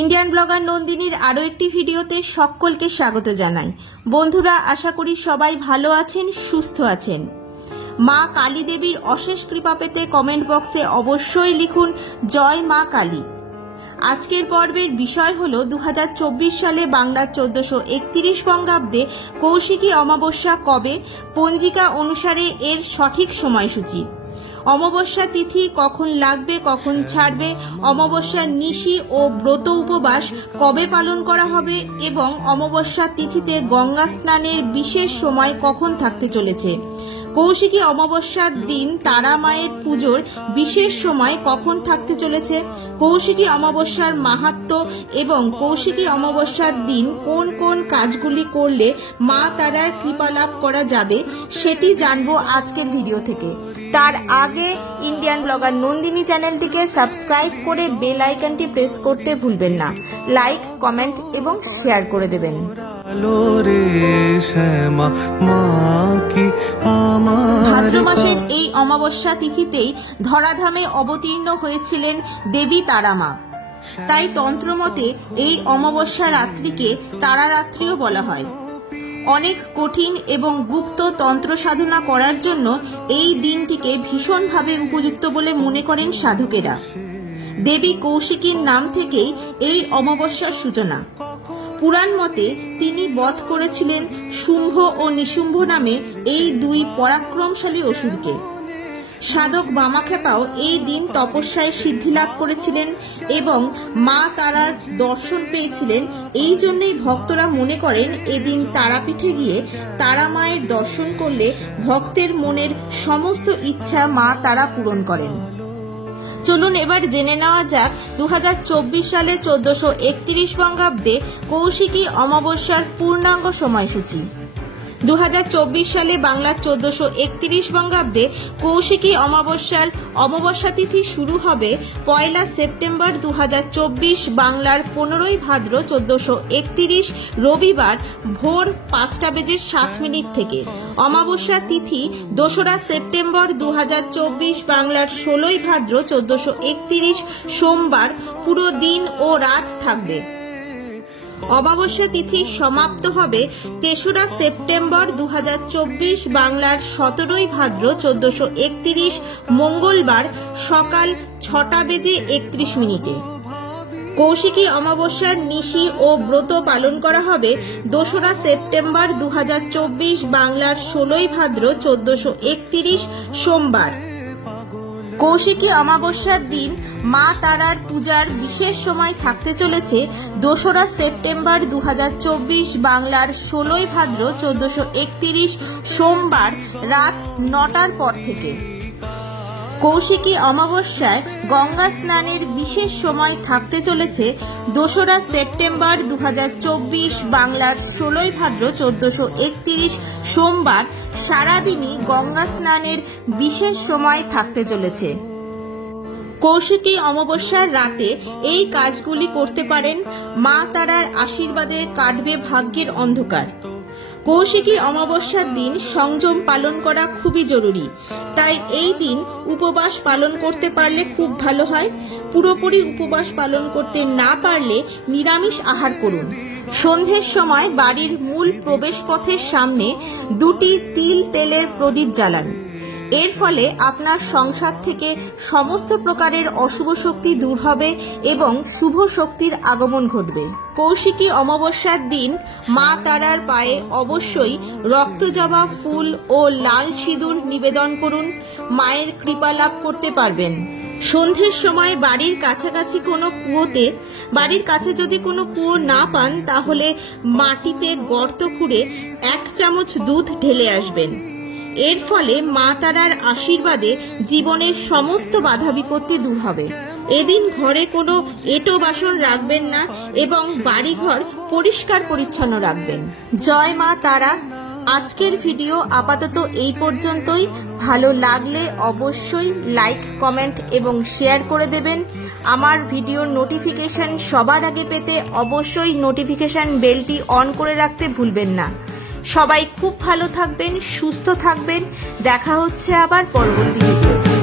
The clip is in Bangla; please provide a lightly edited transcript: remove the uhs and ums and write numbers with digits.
ইন্ডিয়ান ব্লগার নন্দিনীর আরো একটি ভিডিওতে সকলকে স্বাগত জানাই। বন্ধুরা, আশা করি সবাই ভালো আছেন, সুস্থ আছেন। মা কালী দেবীর অশেষ কৃপা পেতে কমেন্ট বক্সে অবশ্যই লিখুন জয় মা কালী। আজকের পর্বের বিষয় হলো 2024 সালে বাংলার 1431 বঙ্গাব্দে কৌশিকী অমাবস্যা কবে, পঞ্জিকা অনুসারে এর সঠিক সময়সূচি, অমাবস্যা তিথি কখন লাগবে, কখন ছাড়বে, অমাবস্যার নিশি ও ব্রত উপবাস কবে পালন করা হবে এবং অমাবস্যা তিথিতে গঙ্গা স্নানের বিশেষ সময় কখন থাকতে চলেছে, কৌশিকী অমাবস্যার দিন তারা মায়ের পুজোর বিশেষ সময় কখন থাকতে চলেছে, কৌশিকী অমাবস্যার মাহাত্ম্য এবং কৌশিকী অমাবস্যার দিন কোন কোন কাজগুলি করলে মা তারার কৃপা লাভ করা যাবে সেটি জানবো আজকের ভিডিও থেকে। তার আগে ইন্ডিয়ান ব্লগার নন্দিনী চ্যানেলটিকে সাবস্ক্রাইব করে বেল আইকনটি প্রেস করতে ভুলবেন না। লাইক, কমেন্ট এবং শেয়ার করে দেবেন। ভাদ্র মাসের এই অমাবস্যা তিথিতেই ধরাধামে অবতীর্ণ হয়েছিলেন দেবী তারামা। তাই তন্ত্রমতে এই অমাবস্যা রাত্রিকে তারা রাত্রিও বলা হয়। অনেক কঠিন এবং গুপ্ত তন্ত্র সাধনা করার জন্য এই দিনটিকে ভীষণভাবে উপযুক্ত বলে মনে করেন সাধকেরা। দেবী কৌশিকীর নাম থেকেই এই অমাবস্যার সূচনা। পুরাণ মতে তিনি বধ করেছিলেন শুম্ভ ও নিশুম্ভ নামে এই দুই পরাক্রমশালী অসুরকে। সাধক বামাখ্যাপাও এই দিন তপস্যায় সিদ্ধি লাভ করেছিলেন এবং মা তারার দর্শন পেয়েছিলেন। এই জন্যই ভক্তরা মনে করেন এদিন তারাপীঠে গিয়ে তারা মায়ের দর্শন করলে ভক্তের মনের সমস্ত ইচ্ছা মা তারা পূরণ করেন। চলুন এবার জেনে নেওয়া যাক 2024 সালে 1431 বঙ্গাব্দে কৌশিকী অমাবস্যার পূর্ণাঙ্গ সময়সূচি। 2024 সালে বাংলার 1431 বঙ্গাব্দে কৌশিকী অমাবস্যার অমাবস্যা তিথি শুরু হবে 1 সেপ্টেম্বর 2024 বাংলার 15 ভাদ্র 1431 রবিবার ভোর 5:07 থেকে। অমাবস্যা তিথি 2 সেপ্টেম্বর 2024 বাংলার 16 ভাদ্র 1431 সোমবার পুরো দিন ও রাত থাকবে। অমাবস্যা তিথি সমাপ্ত হবে 3 সেপ্টেম্বর 2024 বাংলার 17 ভাদ্র 1431 মঙ্গলবার সকাল 6:31। কৌশিকী অমাবস্যার নিশি ও ব্রত পালন করা হবে 2 সেপ্টেম্বর 2024 বাংলার 16 ভাদ্র 1431 সোমবার। কৌশিকী অমাবস্যার দিন মা তারার পূজার বিশেষ সময় থাকতে চলেছে 2 সেপ্টেম্বর 2024 বাংলার 16 ভাদ্র 1431 সোমবার রাত 9টার পর থেকে। কৌশিকী অমাবস্যায় গঙ্গা স্নানের বিশেষ সময় থাকতে চলেছে 2 সেপ্টেম্বর 2024 বাংলার 16 ভাদ্র 1431 সোমবার সারাদিনই গঙ্গা স্নানের বিশেষ সময় থাকতে চলেছে। কৌশিকী অমাবস্যার রাতে এই কাজগুলি করতে পারেন, মা তারার আশীর্বাদে কাটবে ভাগ্যের অন্ধকার। কৌশিকী অমাবস্যার দিন সংযম পালন করা খুবই জরুরি, তাই এই দিন উপবাস পালন করতে পারলে খুব ভালো হয়। পুরোপুরি উপবাস পালন করতে না পারলে নিরামিষ আহার করুন। সন্ধ্যের সময় বাড়ির মূল প্রবেশ পথের সামনে 2টি তিল তেলের প্রদীপ জ্বালান। এর ফলে আপনার সংসার থেকে সমস্ত প্রকারের অশুভ শক্তি দূর হবে এবং শুভ শক্তির আগমন ঘটবে। কৌশিকী অমাবস্যার দিন মা তারার পায়ে অবশ্যই রক্তজবা ফুল ও লাল সিঁদুর নিবেদন করুন। মায়ের কৃপা লাভ করতে পারবেন। সন্ধ্যের সময় বাড়ির কাছাকাছি কোনো কুয়োতে, বাড়ির কাছে যদি কোনো কুয়ো না পান তাহলে মাটিতে গর্ত খুঁড়ে 1 চামচ দুধ ঢেলে আসবেন। এর ফলে মা তারার আশীর্বাদে জীবনের সমস্ত বাধা বিপত্তি দূর হবে। এদিন ঘরে কোনো এঁটো বাসন রাখবেন না এবং বাড়িঘর পরিষ্কার পরিচ্ছন্ন রাখবেন। জয় মা তারা। আজকের ভিডিও আপাতত এই পর্যন্তই। ভালো লাগলে অবশ্যই লাইক, কমেন্ট এবং শেয়ার করে দেবেন। আমার ভিডিওর নোটিফিকেশন সবার আগে পেতে অবশ্যই নোটিফিকেশন বেলটি অন করে রাখতে ভুলবেন না। সবাই খুব ভালো থাকবেন, সুস্থ থাকবেন। দেখা হচ্ছে আবার পরবর্তী ভিডিও।